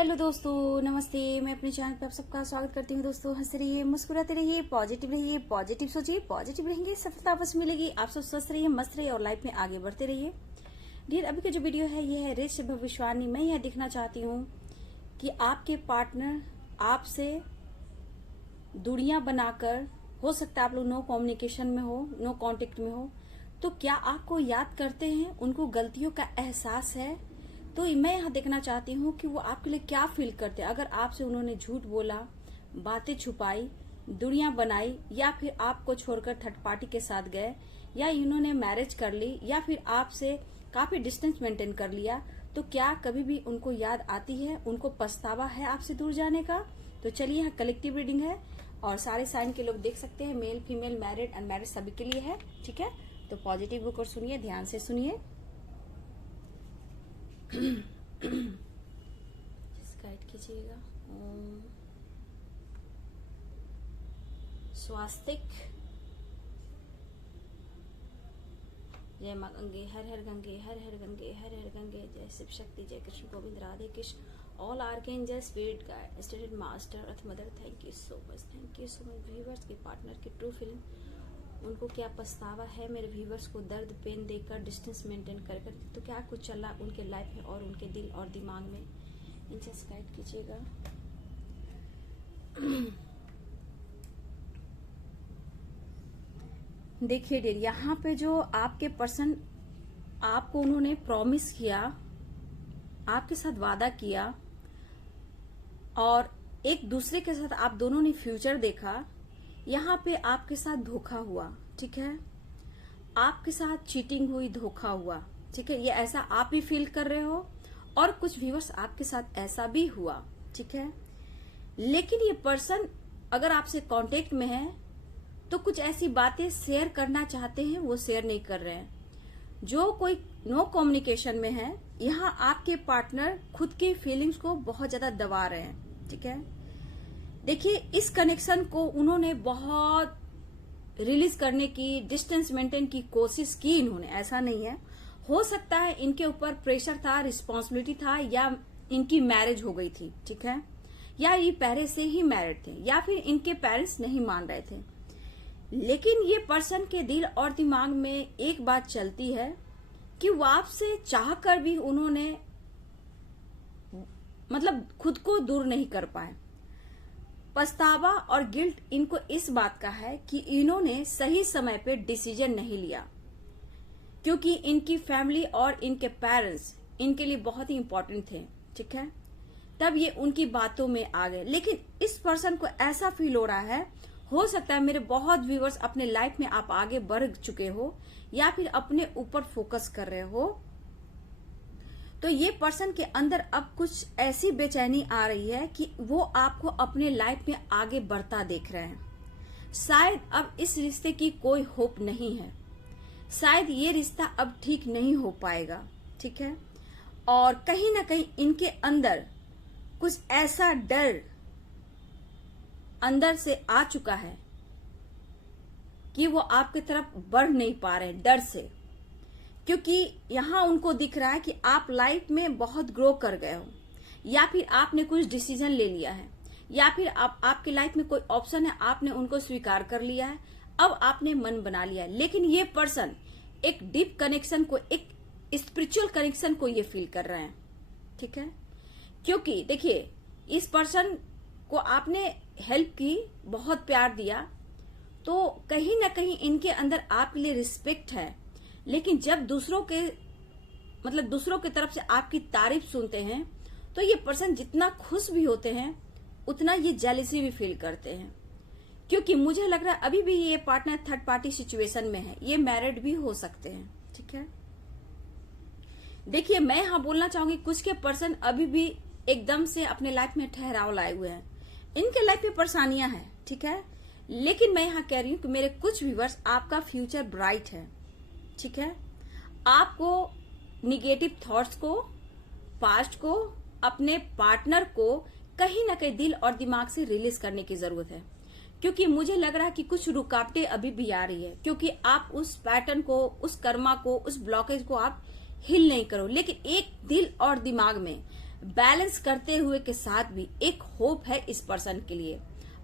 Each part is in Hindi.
हेलो दोस्तों, नमस्ते। मैं अपने चैनल पे आप सबका स्वागत करती हूँ। दोस्तों, हंसते रहिए, मुस्कुराते रहिए, पॉजिटिव सोचिए, पॉजिटिव रहेंगे, सफलता अवश्य मिलेगी। आप सब स्वस्थ रहिए, मस्त रहिए और लाइफ में आगे बढ़ते रहिए। डियर, अभी का जो वीडियो है ये है रिच भविष्यवाणी। मैं यह देखना चाहती हूँ कि आपके पार्टनर आपसे दूरियां बनाकर, हो सकता है आप लोग नो कम्युनिकेशन में हो, नो कांटेक्ट में हो, तो क्या आपको याद करते हैं, उनको गलतियों का एहसास है? तो मैं यहाँ देखना चाहती हूँ कि वो आपके लिए क्या फील करते हैं। अगर आपसे उन्होंने झूठ बोला, बातें छुपाई, दूरियां बनाई, या फिर आपको छोड़कर थर्ड पार्टी के साथ गए, या इन्होंने मैरिज कर ली, या फिर आपसे काफी डिस्टेंस मेंटेन कर लिया, तो क्या कभी भी उनको याद आती है, उनको पछतावा है आपसे दूर जाने का? तो चलिए, यहाँ कलेक्टिव रीडिंग है और सारे साइन के लोग देख सकते हैं, मेल, फीमेल, मैरिड, अनमैरिड सभी के लिए है। ठीक है, तो पॉजिटिव होकर सुनिए, ध्यान से सुनिए। गाइड कीजिएगा। स्वास्तिक। जय मां गंगे, हर हर गंगे, हर हर गंगे, हर हर गंगे। जय शिव शक्ति, जय Krishna Govind, Radhe Krishna, all archangel, spirit guide, spirit master, earth mother, thank you so much, thank you so much. Viewers के पार्टनर की ट्रू फीलिंग, उनको क्या पछतावा है मेरे व्यूवर्स को दर्द पेन देकर, डिस्टेंस मेंटेन कर कर, तो क्या कुछ चल रहा उनके लाइफ में और उनके दिल और दिमाग में, इनसे गाइड कीजिएगा। देखिए डियर, यहाँ पे जो आपके पर्सन, आपको उन्होंने प्रॉमिस किया, आपके साथ वादा किया और एक दूसरे के साथ आप दोनों ने फ्यूचर देखा, यहाँ पे आपके साथ धोखा हुआ। ठीक है, आपके साथ चीटिंग हुई, धोखा हुआ। ठीक है, ये ऐसा आप भी फील कर रहे हो और कुछ व्यूअर्स आपके साथ ऐसा भी हुआ। ठीक है, लेकिन ये पर्सन अगर आपसे कांटेक्ट में है तो कुछ ऐसी बातें शेयर करना चाहते हैं, वो शेयर नहीं कर रहे हैं। जो कोई नो कम्युनिकेशन में है, यहाँ आपके पार्टनर खुद की फीलिंग्स को बहुत ज्यादा दबा रहे हैं। ठीक है, देखिए, इस कनेक्शन को उन्होंने बहुत रिलीज करने की, डिस्टेंस मेंटेन की कोशिश की इन्होंने, ऐसा नहीं है। हो सकता है इनके ऊपर प्रेशर था, रिस्पॉन्सिबिलिटी था, या इनकी मैरिज हो गई थी। ठीक है, या ये पहले से ही मैरिड थे, या फिर इनके पेरेंट्स नहीं मान रहे थे। लेकिन ये पर्सन के दिल और दिमाग में एक बात चलती है कि वो आपसे चाहकर भी उन्होंने मतलब खुद को दूर नहीं कर पाए। पछतावा और गिल्ट इनको इस बात का है कि इन्होंने सही समय पे डिसीजन नहीं लिया, क्योंकि इनकी फैमिली और इनके पेरेंट्स इनके लिए बहुत ही इंपॉर्टेंट थे। ठीक है, तब ये उनकी बातों में आ गए। लेकिन इस पर्सन को ऐसा फील हो रहा है, हो सकता है मेरे बहुत व्यूअर्स अपने लाइफ में आप आगे बढ़ चुके हो या फिर अपने ऊपर फोकस कर रहे हो, तो ये पर्सन के अंदर अब कुछ ऐसी बेचैनी आ रही है कि वो आपको अपने लाइफ में आगे बढ़ता देख रहे हैं। शायद अब इस रिश्ते की कोई होप नहीं है, शायद ये रिश्ता अब ठीक नहीं हो पाएगा। ठीक है, और कहीं ना कहीं इनके अंदर कुछ ऐसा डर अंदर से आ चुका है कि वो आपकी तरफ बढ़ नहीं पा रहे हैं डर से, क्योंकि यहां उनको दिख रहा है कि आप लाइफ में बहुत ग्रो कर गए हो, या फिर आपने कुछ डिसीजन ले लिया है, या फिर आपकी लाइफ में कोई ऑप्शन है, आपने उनको स्वीकार कर लिया है, अब आपने मन बना लिया है। लेकिन ये पर्सन एक डीप कनेक्शन को, एक स्पिरिचुअल कनेक्शन को ये फील कर रहे हैं। ठीक है, क्योंकि देखिए, इस पर्सन को आपने हेल्प की, बहुत प्यार दिया, तो कहीं ना कहीं इनके अंदर आपके लिए रिस्पेक्ट है। लेकिन जब दूसरों की तरफ से आपकी तारीफ सुनते हैं, तो ये पर्सन जितना खुश भी होते हैं उतना ये जेलसी भी फील करते हैं, क्योंकि मुझे लग रहा है अभी भी ये पार्टनर थर्ड पार्टी सिचुएशन में है, ये मैरिड भी हो सकते हैं। ठीक है, देखिए, मैं यहां बोलना चाहूंगी, कुछ के पर्सन अभी भी एकदम से अपने लाइफ में ठहराव लाए हुए हैं, इनके लाइफ में परेशानियां हैं। ठीक है, लेकिन मैं यहां कह रही हूं कि मेरे कुछ व्यूअर्स, आपका फ्यूचर ब्राइट है। ठीक है, आपको निगेटिव थॉट्स को, पास्ट को, अपने पार्टनर को कहीं ना कहीं दिल और दिमाग से रिलीज करने की जरूरत है, क्योंकि मुझे लग रहा है कि कुछ रुकावटें अभी भी आ रही है, क्योंकि आप उस पैटर्न को, उस कर्मा को, उस ब्लॉकेज को आप हिल नहीं करो। लेकिन एक दिल और दिमाग में बैलेंस करते हुए के साथ भी एक होप है इस पर्सन के लिए।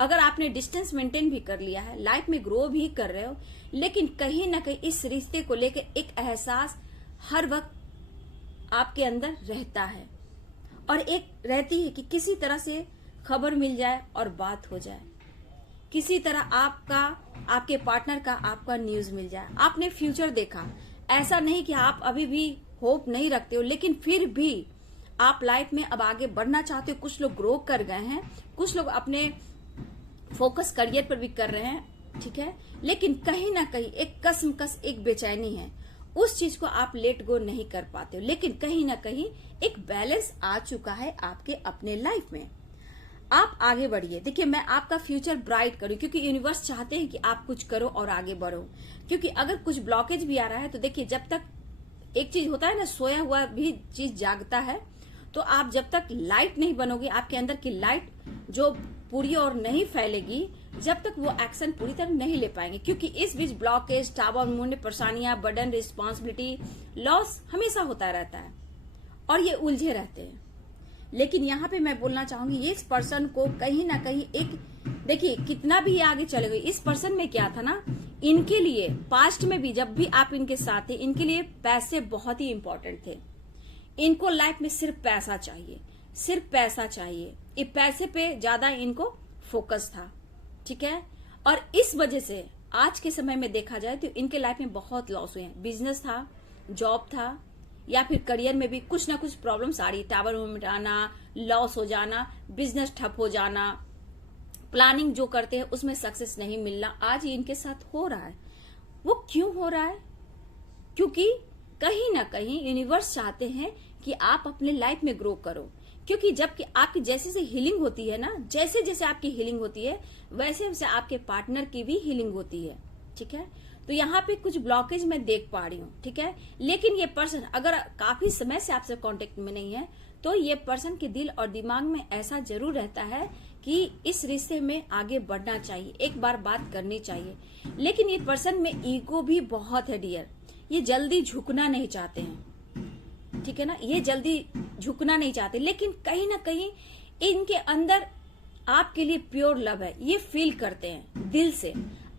अगर आपने डिस्टेंस मेंटेन भी कर लिया है, लाइफ में ग्रो भी कर रहे हो, लेकिन कहीं ना कहीं इस रिश्ते को लेकर एक एहसास हर वक्त आपके अंदर रहता है, और एक रहती है कि किसी तरह से खबर मिल जाए और बात हो जाए, किसी तरह आपके पार्टनर का आपका न्यूज मिल जाए। आपने फ्यूचर देखा, ऐसा नहीं कि आप अभी भी होप नहीं रखते हो, लेकिन फिर भी आप लाइफ में अब आगे बढ़ना चाहते हो। कुछ लोग ग्रो कर गए हैं, कुछ लोग अपने फोकस करियर पर भी कर रहे हैं, ठीक है, लेकिन कहीं ना कहीं एक कसमकस, एक बेचैनी है, उस चीज को आप लेट गो नहीं कर पाते हो। लेकिन कहीं ना कहीं एक बैलेंस आ चुका है आपके अपने लाइफ में। आप आगे बढ़िए। देखिए, मैं आपका फ्यूचर ब्राइट करूं, क्योंकि यूनिवर्स चाहते हैं कि आप कुछ करो और आगे बढ़ो। क्योंकि अगर कुछ ब्लॉकेज भी आ रहा है तो देखिए, जब तक एक चीज होता है ना, सोया हुआ भी चीज जागता है, तो आप जब तक लाइट नहीं बनोगे, आपके अंदर की लाइट जो पूरी और नहीं फैलेगी, जब तक वो एक्शन पूरी तरह नहीं ले पाएंगे। क्योंकि इस बीच ब्लॉकेज, टावर मूवमेंट, परेशानियां, बर्डन, रिस्पॉन्सिबिलिटी, लॉस हमेशा होता रहता है और ये उलझे रहते हैं। लेकिन यहाँ पे मैं बोलना चाहूंगी, इस पर्सन को कहीं ना कहीं एक, देखिए कितना भी ये आगे चले गए, इस पर्सन में क्या था ना, इनके लिए पास्ट में भी जब भी आप इनके साथ थे, इनके लिए पैसे बहुत ही इंपॉर्टेंट थे। इनको लाइफ में सिर्फ पैसा चाहिए, सिर्फ पैसा चाहिए। ये पैसे पे ज्यादा इनको फोकस था, ठीक है। और इस वजह से आज के समय में देखा जाए तो इनके लाइफ में बहुत लॉस हुए हैं। बिजनेस था, जॉब था, या फिर करियर में भी कुछ ना कुछ प्रॉब्लम्स आ रही, टावर मूवमेंट आना, लॉस हो जाना, बिजनेस ठप हो जाना, प्लानिंग जो करते हैं उसमें सक्सेस नहीं मिलना, आज ही इनके साथ हो रहा है। वो क्यों हो रहा है? क्योंकि कहीं ना कहीं यूनिवर्स चाहते हैं कि आप अपने लाइफ में ग्रो करो। क्योंकि जबकि आपकी जैसे से हीलिंग होती है ना, जैसे जैसे आपकी हीलिंग होती है, वैसे वैसे आपके पार्टनर की भी हीलिंग होती है, ठीक है। तो यहाँ पे कुछ ब्लॉकेज मैं देख पा रही हूँ, ठीक है। लेकिन ये पर्सन अगर काफी समय से आपसे कांटेक्ट में नहीं है, तो ये पर्सन के दिल और दिमाग में ऐसा जरूर रहता है कि इस रिश्ते में आगे बढ़ना चाहिए, एक बार बात करनी चाहिए। लेकिन ये पर्सन में ईगो भी बहुत है डियर, ये जल्दी झुकना नहीं चाहते हैं, ठीक है ना, ये जल्दी झुकना नहीं चाहते। लेकिन कहीं ना कहीं इनके अंदर आपके लिए प्योर लव है, ये फील करते हैं दिल से,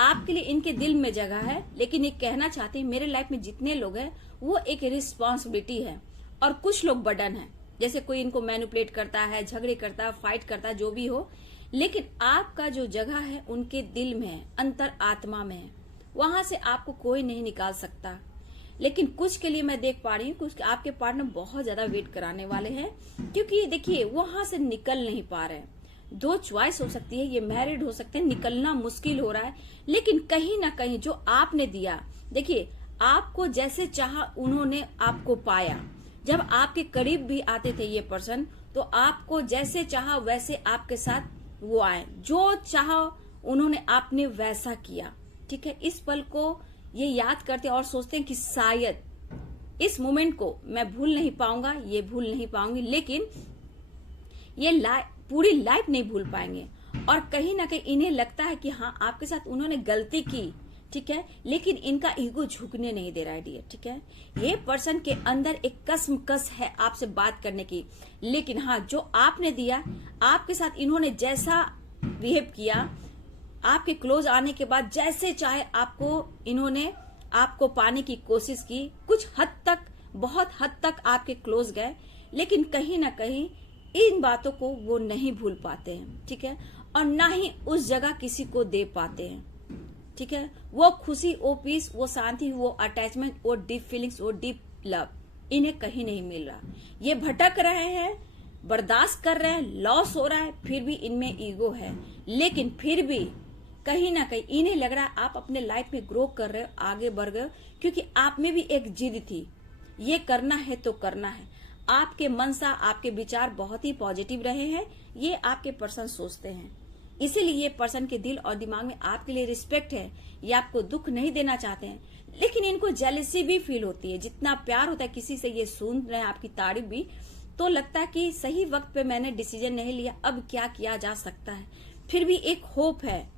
आपके लिए इनके दिल में जगह है। लेकिन ये कहना चाहते हैं मेरे लाइफ में जितने लोग हैं वो एक रिस्पॉन्सिबिलिटी है और कुछ लोग बर्डन है। जैसे कोई इनको मैनिपुलेट करता है, झगड़े करता है, फाइट करता है, जो भी हो, लेकिन आपका जो जगह है उनके दिल में है, अंतर आत्मा में है, वहां से आपको कोई नहीं निकाल सकता। लेकिन कुछ के लिए मैं देख पा रही हूँ कुछ आपके पार्टनर बहुत ज्यादा वेट कराने वाले हैं, क्योंकि देखिए वहां से निकल नहीं पा रहे हैं। दो चॉइस हो सकती है, ये मैरिड हो सकते हैं, निकलना मुश्किल हो रहा है। लेकिन कहीं ना कहीं जो आपने दिया, देखिए आपको जैसे चाहा उन्होंने आपको पाया। जब आपके करीब भी आते थे ये पर्सन, तो आपको जैसे चाहा वैसे आपके साथ वो आए, जो चाहा उन्होंने आपने वैसा किया, ठीक है। इस पल को ये याद करते और सोचते हैं कि शायद इस मोमेंट को मैं भूल नहीं पाऊंगा, ये भूल नहीं पाऊंगी, लेकिन ये पूरी लाइफ नहीं भूल पाएंगे। और कहीं ना कहीं इन्हें लगता है कि हाँ आपके साथ उन्होंने गलती की, ठीक है, लेकिन इनका ईगो झुकने नहीं दे रहा है डियर, ठीक है। ये पर्सन के अंदर एक कसमकस है आपसे बात करने की, लेकिन हाँ जो आपने दिया, आपके साथ इन्होंने जैसा बिहेव किया, आपके क्लोज आने के बाद जैसे चाहे इन्होंने आपको पाने की कोशिश की, कुछ हद तक, बहुत हद तक आपके क्लोज गए, लेकिन कहीं ना कहीं इन बातों को वो नहीं भूल पाते हैं, ठीक है, और ना ही उस जगह किसी को दे पाते हैं, ठीक है। वो खुशी, वो पीस, वो शांति, वो अटैचमेंट, वो डीप फीलिंग्स, वो डीप लव इन्हें कहीं नहीं मिल रहा। ये भटक रहे हैं, बर्दाश्त कर रहे हैं, लॉस हो रहा है, फिर भी इनमें ईगो है। लेकिन फिर भी कहीं ना कहीं इन्हें लग रहा है आप अपने लाइफ में ग्रो कर रहे हो, आगे बढ़ गए हो, क्योंकि आप में भी एक जिद थी, ये करना है तो करना है। आपके मनसा, आपके विचार बहुत ही पॉजिटिव रहे हैं, ये आपके पर्सन सोचते हैं। इसीलिए ये पर्सन के दिल और दिमाग में आपके लिए रिस्पेक्ट है, ये आपको दुख नहीं देना चाहते हैं। लेकिन इनको जेलसी भी फील होती है, जितना प्यार होता है किसी से, ये सुन रहे हैं आपकी तारीफ भी, तो लगता है कि सही वक्त पे मैंने डिसीजन नहीं लिया, अब क्या किया जा सकता है। फिर भी एक होप है,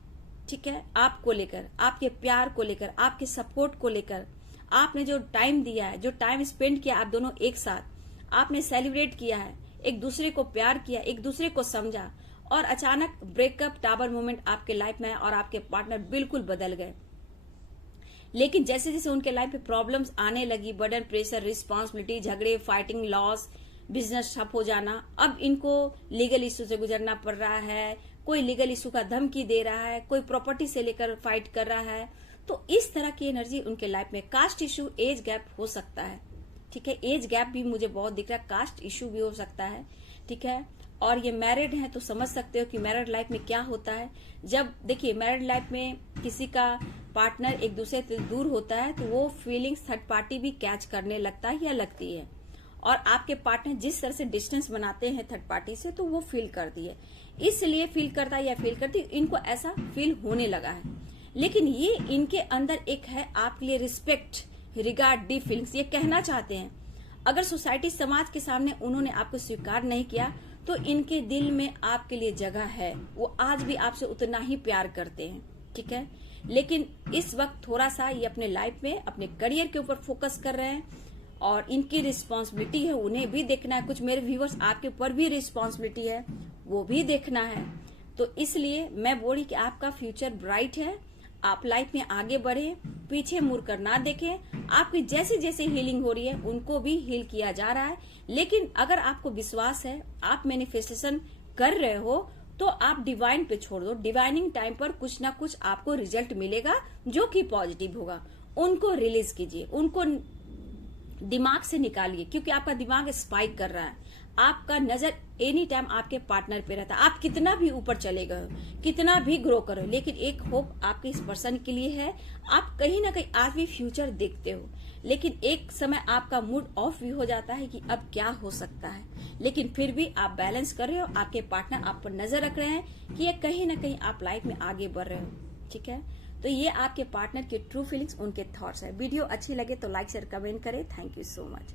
ठीक है, आपको लेकर, आपके प्यार को लेकर, आपके सपोर्ट को लेकर। आपने जो टाइम दिया है, जो टाइम स्पेंड किया आप दोनों एक साथ, आपने सेलिब्रेट किया है, एक दूसरे को प्यार किया, एक दूसरे को समझा, और अचानक ब्रेकअप टावर मोमेंट आपके लाइफ में आया और आपके पार्टनर बिल्कुल बदल गए। लेकिन जैसे जैसे उनके लाइफ में प्रॉब्लम्स आने लगी, बर्डन, प्रेशर, रिस्पॉन्सिबिलिटी, झगड़े, फाइटिंग, लॉस, बिजनेस ठप हो जाना, अब इनको लीगल इशू से गुजरना पड़ रहा है, कोई लीगल इशू का धमकी दे रहा है, कोई प्रॉपर्टी से लेकर फाइट कर रहा है। तो इस तरह की एनर्जी उनके लाइफ में, कास्ट इशू, एज गैप हो सकता है, ठीक है, एज गैप भी मुझे बहुत दिख रहा है, कास्ट इशू भी हो सकता है, ठीक है। और ये मैरिड है तो समझ सकते हो कि मैरिड लाइफ में क्या होता है। जब देखिए मैरिड लाइफ में किसी का पार्टनर एक दूसरे से दूर होता है तो वो फीलिंग्स थर्ड पार्टी भी कैच करने लगता है या लगती है, और आपके पार्टनर जिस तरह से डिस्टेंस बनाते हैं थर्ड पार्टी से तो वो फील करती है, इसलिए फील करता है या फील करती है, इनको ऐसा फील होने लगा है। लेकिन ये इनके अंदर एक है आपके लिए रिस्पेक्ट, रिगार्ड, डीप फीलिंग्स, ये कहना चाहते हैं। अगर सोसाइटी, समाज के सामने उन्होंने आपको स्वीकार नहीं किया तो इनके दिल में आपके लिए जगह है, वो आज भी आपसे उतना ही प्यार करते हैं, ठीक है। लेकिन इस वक्त थोड़ा सा ये अपने लाइफ में अपने करियर के ऊपर फोकस कर रहे हैं, और इनकी रिस्पॉन्सिबिलिटी है, उन्हें भी देखना है। कुछ मेरे व्यूवर्स आपके ऊपर भी रिस्पॉन्सिबिलिटी है, वो भी देखना है। तो इसलिए मैं बोली कि आपका फ्यूचर ब्राइट है, आप लाइफ में आगे बढ़े, पीछे मुड़ कर ना देखें। आपकी जैसे जैसे हीलिंग हो रही है उनको भी हील किया जा रहा है। लेकिन अगर आपको विश्वास है, आप मैनिफेस्टेशन कर रहे हो, तो आप डिवाइन पे छोड़ दो। डिवाइनिंग टाइम पर कुछ ना कुछ आपको रिजल्ट मिलेगा जो कि पॉजिटिव होगा। उनको रिलीज कीजिए, उनको दिमाग से निकालिए, क्योंकि आपका दिमाग स्पाइक कर रहा है। आपका नजर एनी टाइम आपके पार्टनर पे रहता है। आप कितना भी ऊपर चले गए हो, कितना भी ग्रो करो, लेकिन एक होप आपके इस पर्सन के लिए है। आप कहीं ना कहीं आज भी फ्यूचर देखते हो, लेकिन एक समय आपका मूड ऑफ भी हो जाता है कि अब क्या हो सकता है, लेकिन फिर भी आप बैलेंस कर रहे हो। आपके पार्टनर आप पर नजर रख रहे हैं कि ये कहीं ना कहीं आप लाइफ में आगे बढ़ रहे हो, ठीक है। तो ये आपके पार्टनर के ट्रू फीलिंग्स, उनके थॉट्स है। वीडियो अच्छी लगे तो लाइक शेयर कमेंट करें। Thank you so much.